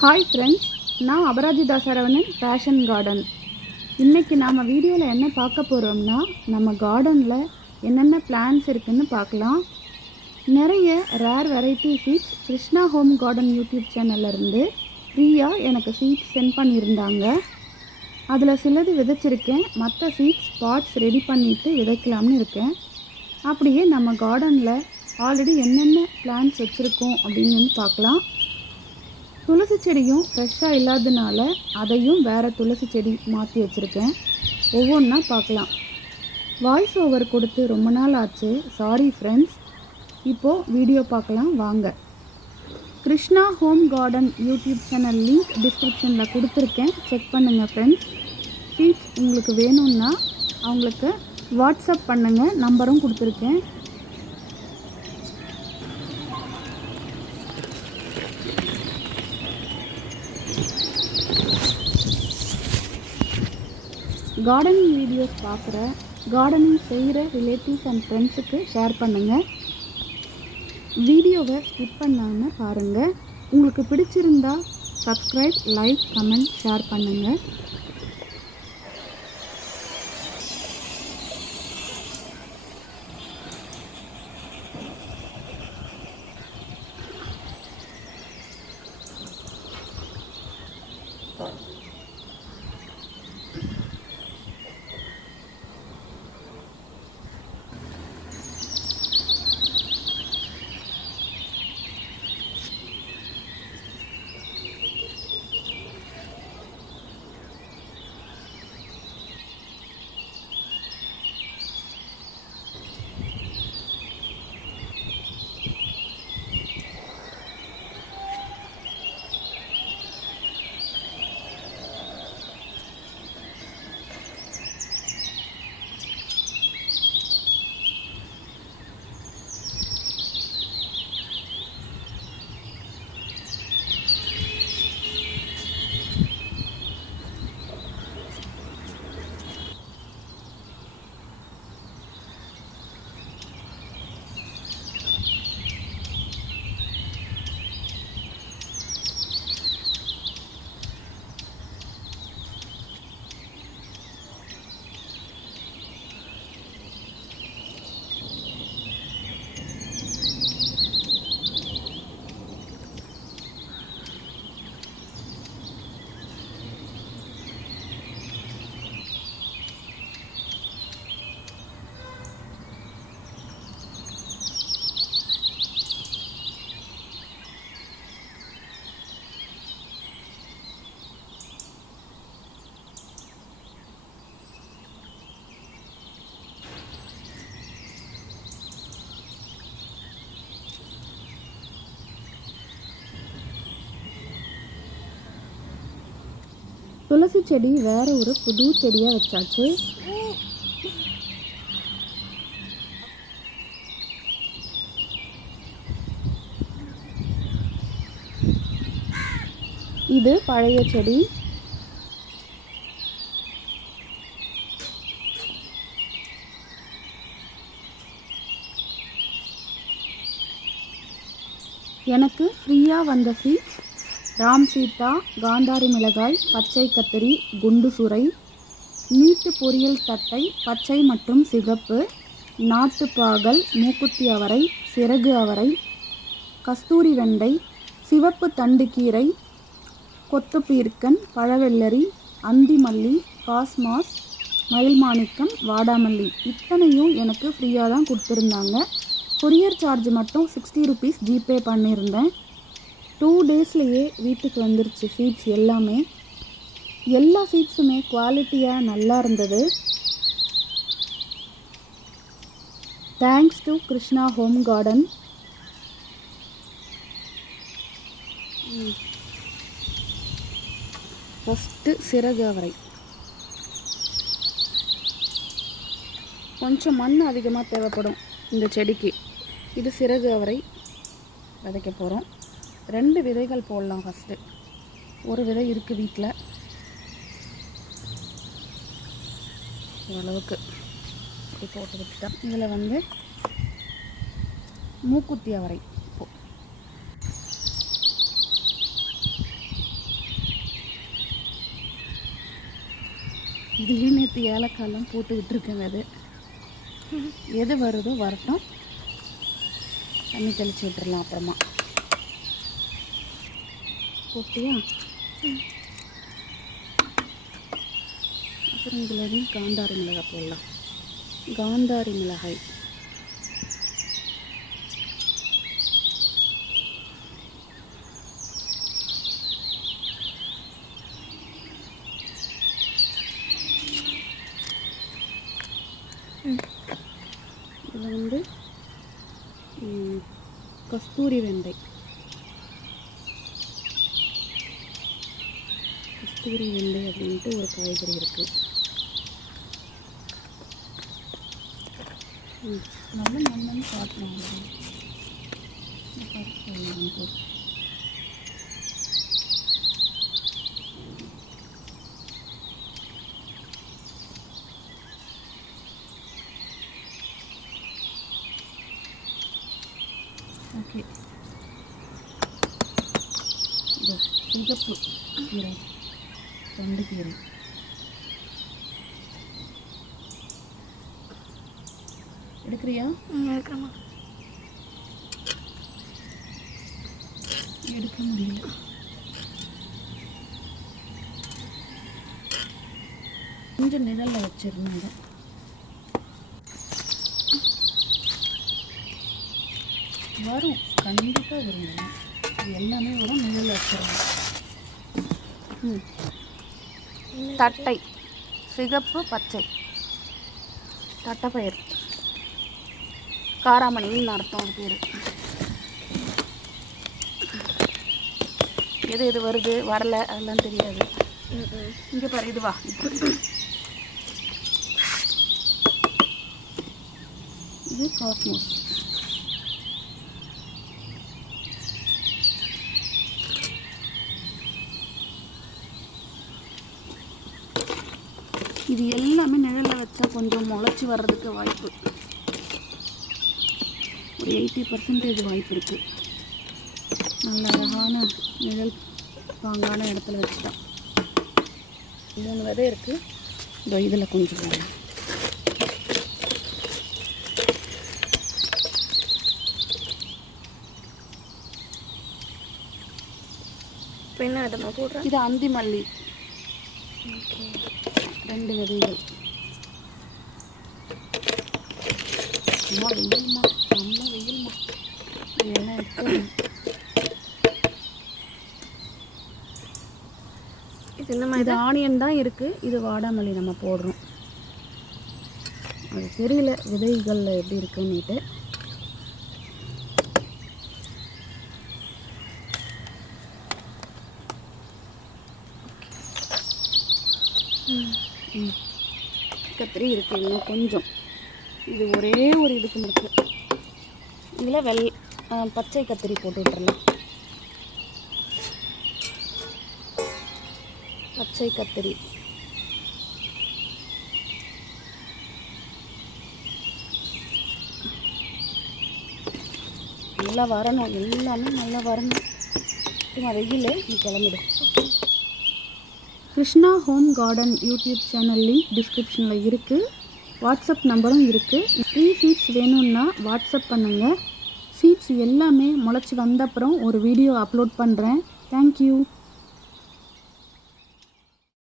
Hi friends நான் Aparajita Saravanan fashion garden இன்றைக்கி நாம் வீடியோவில் என்ன பார்க்க போகிறோம்னா நம்ம கார்டனில் என்னென்ன பிளான்ஸ் இருக்குதுன்னு பார்க்கலாம். நிறைய rare variety seeds Krishna home garden YouTube சேனல்லேருந்து ஃப்ரீயாக எனக்கு சீட்ஸ் சென்ட் பண்ணியிருந்தாங்க. அதில் சிலது விதைச்சிருக்கேன். மற்ற சீட்ஸ் பாட்ஸ் ரெடி பண்ணிவிட்டு விதைக்கலாம்னு இருக்கேன். அப்படியே நம்ம கார்டனில் ஆல்ரெடி என்னென்ன பிளான்ஸ் வச்சுருக்கோம் அப்படின்னு பார்க்கலாம். துளசி செடியும் ஃப்ரெஷ்ஷாக இல்லாததுனால அதையும் வேறு துளசி செடி மாற்றி வச்சுருக்கேன். ஒவ்வொன்றா பார்க்கலாம் வாய்ஸ் ஓவர் கொடுத்து ரொம்ப நாள் ஆச்சு. சாரி ஃப்ரெண்ட்ஸ் இப்போது வீடியோ பார்க்கலாம் வாங்க. Krishna home garden YouTube channel link டிஸ்கிரிப்ஷனில் கொடுத்துருக்கேன். செக் பண்ணுங்கள் ஃப்ரெண்ட்ஸ் சீட்ஸ் உங்களுக்கு வேணும்னா அவங்களுக்கு வாட்ஸ்அப் பண்ணுங்கள் நம்பரும் கொடுத்துருக்கேன். கார்டனிங் வீடியோஸ் பார்க்குற கார்டனிங் செய்கிற ரிலேட்டிவ்ஸ் அண்ட் ஃப்ரெண்ட்ஸுக்கு ஷேர் பண்ணுங்கள் வீடியோவை ஸ்கிப் பண்ணாமல் பாருங்கள் உங்களுக்கு பிடிச்சிருந்தா சப்ஸ்கிரைப் லைக் கமெண்ட் ஷேர் பண்ணுங்கள் துளசி செடி வேற ஒரு புது செடியாக வச்சாச்சு. இது பழைய செடி. எனக்கு ஃப்ரீயாக வந்த சீட்ஸ் ராம் சீதா காந்தாரி மிளகாய் பச்சை கத்திரி குண்டு சுரை நீட்டு பொரியல் தட்டை பச்சை மற்றும் சிகப்பு நாட்டுப்பாகல் மூக்குத்தி அவரை சிறகு அவரை கஸ்தூரி வெண்டை சிவப்பு தண்டுக்கீரை கொத்துப்பீர்க்கன் பழவெள்ளரி அந்திமல்லி காஸ்மாஸ் மயில்மாணிக்கம் வாடாமல்லி. இத்தனையும் எனக்கு ஃப்ரீயாக தான் கொடுத்துருந்தாங்க. கொரியர் சார்ஜ் மட்டும் சிக்ஸ்டி ருபீஸ் ஜிபே பண்ணியிருந்தேன். டூ டேஸ்லேயே வீட்டுக்கு வந்துருச்சு சீட்ஸ் எல்லாமே. எல்லா சீட்ஸுமே குவாலிட்டியாக நல்லா இருந்தது. Thanks to Krishna home garden first சிறகு அவரை. கொஞ்சம் மண் அதிகமாக தேவைப்படும் இந்த செடிக்கு. இது சிறகு அவரை விதைக்க போகிறோம் ரெண்டு விதைகள் போடலாம் ஃபஸ்ட்டு ஒரு விதை இருக்குது வீட்டில் ஓரளவுக்கு இப்படி போட்டு விட்டுட்டேன் இதில் வந்து மூக்குத்தி அவரை. இதுலேயே நேற்று ஏலக்காயெல்லாம் போட்டுக்கிட்டுருக்கேங்க அது. எது வருதோ வரட்டும். தண்ணி தெளித்து விட்டுடலாம் அப்புறமா. போட்டியா? அப்புறம் இதில் காந்தாரி மிளகாய் போடலாம். காந்தாரி மிளகாய். இதில் வந்து கஸ்தூரி வெண்டை. கஸ்தூரி வெள்ளை அப்படின்ட்டு ஒரு காய்கறி இருக்குது நல்ல மண்ணு காட்டலாம் ஓகே. இது சிகப்பு கீரை. ரெண்டு கீரை. எடுக்கிறியா? எடுக்க முடியல. கொஞ்சம் நிழல்ல வச்சிருந்தாங்க வரும். கண்டிப்பாக வருங்க எல்லாமே வரும். நிழல்ல வச்சிருங்க. ம். தட்டை. சிகப்பு பச்சை. தட்டைப்பயிர் காராமணின்னு அர்த்தம் அது பேர். எது எது வருது வரல அதெல்லாம் தெரியாது. இங்கே பாரு இதுவா இது காஸ்மோஸ் இது எல்லாமே நிழலில் வச்சா கொஞ்சம் முளைச்சி வர்றதுக்கு வாய்ப்பு. ஒரு எயிட்டி பர்சன்டேஜ் வாய்ப்பு இருக்குது நல்ல அழகான நிழல் பாங்கான இடத்துல வச்சுட்டான் மூணு விதை இருக்குது இதோ இதில் கொஞ்சம் இப்போ என்ன இடமா போடுறேன்? இது அந்தி மல்லி ரெண்டு விதைகள். அம்மா வெயில்மா? செம்ம வெயில்மா. இதெல்லாம் எடுத்து இது என்ன மாதிரி? இது ஆனியன் தான் இருக்குது இது வாடாமல்லி நம்ம போடுறோம். அது தெரியல விதைகளில் எப்படி இருக்குன்னுட்டு. கத்திரி இருக்குது இன்னும் கொஞ்சம். இது ஒரே ஒரு இதுக்கு மட்டும். இதில் வெள் பச்சை கத்திரி போட்டு விட்டுறலாம். பச்சை கத்திரி. நல்லா வரணும். எல்லாமே நல்லா வரணும். சும்மா வெயிலே நீ கிளம்பிடு. Krishna home garden YouTube channel link டிஸ்கிரிப்ஷனில் இருக்குது வாட்ஸ்அப் நம்பரும் இருக்குது ஃப்ரீ சீட்ஸ் வேணும்னா வாட்ஸ்அப் பண்ணுங்கள் சீட்ஸ் எல்லாமே முளைச்சி வந்த அப்புறம் ஒரு வீடியோ அப்லோட் பண்ணுறேன் தேங்க்யூ